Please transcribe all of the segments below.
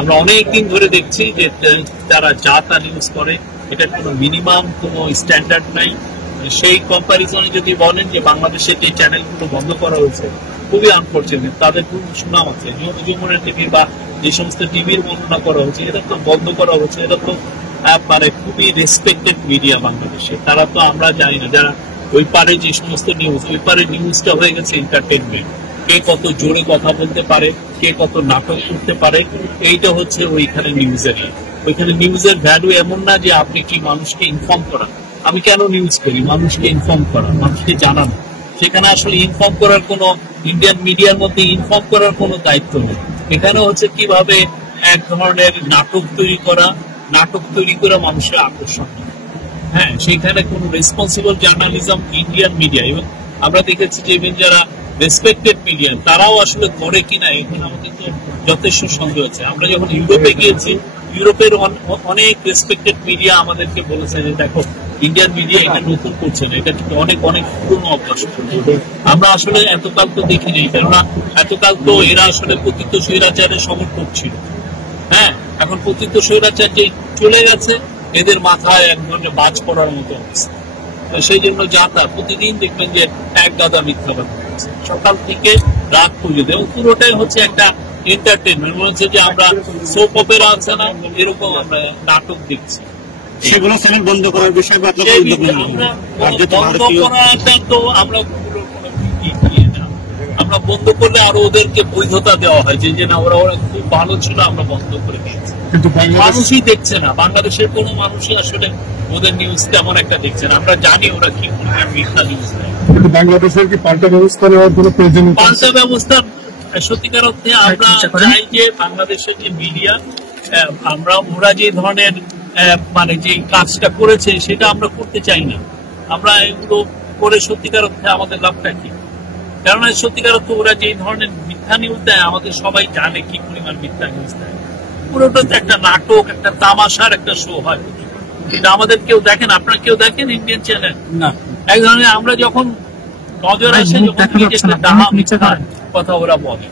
আমরা অনেকদিন ধরে দেখছি যে যারা যা তা নিউজ করে, এটা কোনো মিনিমাম কোনো স্ট্যান্ডার্ড নাই। সেই কম্পারিজনে যদি বলেন যে বাংলাদেশের যে চ্যানেলগুলো বন্ধ করা হয়েছে, খুবই আনফর্চুনেট। তাদের খুব সুনাম আছে, যমুনা টিভি বা যে সমস্ত টিভির বর্ণনা করা হচ্ছে, এটা তো বন্ধ করা হচ্ছে। এটা তো মানে খুবই রেসপেক্টেড মিডিয়া বাংলাদেশে। তারা তো আমরা জানি না, যারা ওই পারে যে সমস্ত নিউজ, ওই পারে নিউজটা হয়ে গেছে এন্টারটেনমেন্ট। কে কত জোরে কথা বলতে পারে, কে কত নাটক করতে পারে, এইটা হচ্ছে ওইখানে নিউজের। ওইখানে নিউজের ভ্যালু এমন না যে আপনি কি মানুষকে ইনফর্ম করা। আমি কেন নিউজ করি? মানুষকে ইনফর্ম করা, মানুষকে জানানো। সেখানে আসলে ইনফর্ম করার কোনো, ইন্ডিয়ান মিডিয়ার মধ্যে ইনফর্ম করার কোনো দায়িত্ব নেই। এখানে হচ্ছে কিভাবে এক ধরনের নাটক তৈরি করা, নাটক তৈরি করে মানুষের আকর্ষণ। হ্যাঁ, সেখানে কোনো রেসপন্সিবল জার্নালিজম ইন্ডিয়ান মিডিয়া, এবং আমরা দেখেছি যে যারা রেসপেক্টেড মিডিয়া তারাও আসলে করে কিনা, এখন আমাদের তো যথেষ্ট সন্দেহ আছে। আমরা যখন ইউরোপে গিয়েছি, ইউরোপের অনেক রেসপেক্টেড মিডিয়া আমাদেরকে বলেছে যে দেখো, ইন্ডিয়ান মিডিয়া এটা নতুন করছে না, এটা অনেক অনেক পুরনো অভ্যাস। আমরা আসলে এতকাল তো দেখিনি, কেননা এতকাল তো এরা আসলে পতিত স্বৈরাচারের সমর্থক ছিল। হ্যাঁ, এখন পতিত স্বৈরাচার যে চলে গেছে, এদের মাথায় এক ধরনের বাজ পড়ার মতো অবস্থা। সেই জন্য যা তা প্রতিদিন দেখবেন যে এক গাদা মিথ্যাবাদ করছে, সকাল থেকে রাত পর্যন্ত, এবং পুরোটাই হচ্ছে একটা এন্টারটেনমেন্ট। মনে হচ্ছে যে আমরা সোপ অপেরা আছে না, এরকম আমরা নাটক দেখছি। সেগুলো চ্যানেল বন্ধ করার বিষয়ে আমরা বন্ধ করলে আরো ওদেরকে বৈধতা দেওয়া হয় যে না, ওরা খুব ভালো ছিল, আমরা বন্ধ করে দিয়েছি। কিন্তু মানুষই দেখছে না, বাংলাদেশের কোনো মানুষই আসলে ওদের নিউজ তেমন একটা দেখছে না। আমরা জানি ওরা কি পরিমাণ মিথ্যা নিউজ দেয়। বাংলাদেশের কি পাল্টা ব্যবস্থা নেওয়ার কোনো প্রয়োজন? পাল্টা ব্যবস্থা সত্যিকার অর্থে আমরা চাই যে বাংলাদেশের যে মিডিয়া, আমরা ওরা যে ধরনের মানে যে কাজটা করেছে সেটা আমরা করতে চাই না। আমরা এগুলো করে সত্যিকার অর্থে আমাদের লাভটা কি? কেননা সত্যিকার অর্থে ওরা যে ধরনের মিথ্যা নিউজ দেয়, আমাদের সবাই জানে কি পরিমাণ মিথ্যা নিউজ দেয়। পুরোটা তো একটা নাটক, একটা তামাশার একটা শো হয়। এটা আমাদের কেউ দেখেন, আপনারা কেউ দেখেন ইন্ডিয়ান চ্যানেল? না। এক ধরনের আমরা যখন নজর আসে, যখন ডাহা মিথ্যা কথা ওরা বলে।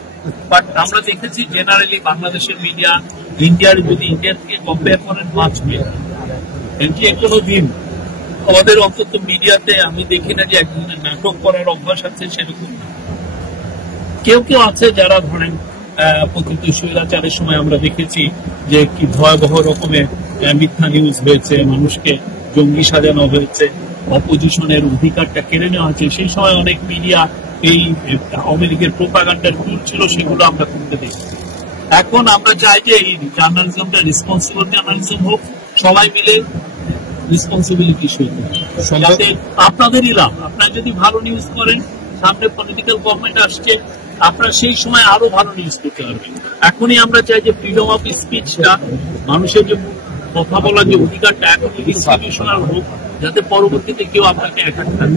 বাট আমরা দেখেছি জেনারেলি বাংলাদেশের মিডিয়া ইন্ডিয়ার, যদি ইন্ডিয়া থেকে কম্পেয়ার করেন, মাছ যে কোনো দিন আমাদের অন্তত মিডিয়াতে আমি দেখি না যে এক ধরনের নাটক করার অভ্যাস আছে, সেরকম না। কেউ কেউ আছে যারা ধরেন পতিত স্বৈরাচারের সময় আমরা দেখেছি যে কি ভয়াবহ রকমের মিথ্যা নিউজ হয়েছে, মানুষকে জঙ্গি সাজানো হয়েছে, অপোজিশনের অধিকারটা কেড়ে নেওয়া হয়েছে। সেই সময় অনেক মিডিয়া এই আওয়ামী লীগের প্রোপাগান্ডার ভুল ছিল, সেগুলো আমরা করতে দেখছি। এখন আমরা চাই যে এই জার্নালিজমটা রেসপন্সিবল জার্নালিজম হোক, সবাই মিলে রেসপন্সিবিলিটি যাতে আপনাদেরই লাভ। আপনারা যদি ভালো নিউজ করেন, সামনে পলিটিক্যাল গভর্নমেন্ট আসছে, আপনারা সেই সময় আরো ভালো নিউজ করতে পারবেন। এখনই আমরা চাই যে ফ্রিডম অফ স্পিচটা, মানুষের যে কথা বলার যে অধিকারটা, এখন ডিস্ট্রিবিউশনাল হোক, যাতে পরবর্তীতে কেউ আপনাকে অ্যাটাক করে।